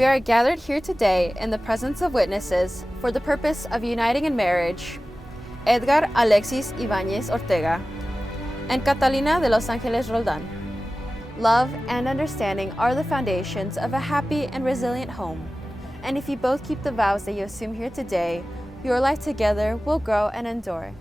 We are gathered here today in the presence of witnesses for the purpose of uniting in marriage Edgar Alexis Ibanez Ortega and Catalina de Los Angeles Roldan. Love and understanding are the foundations of a happy and resilient home. And if you both keep the vows that you assume here today, your life together will grow and endure.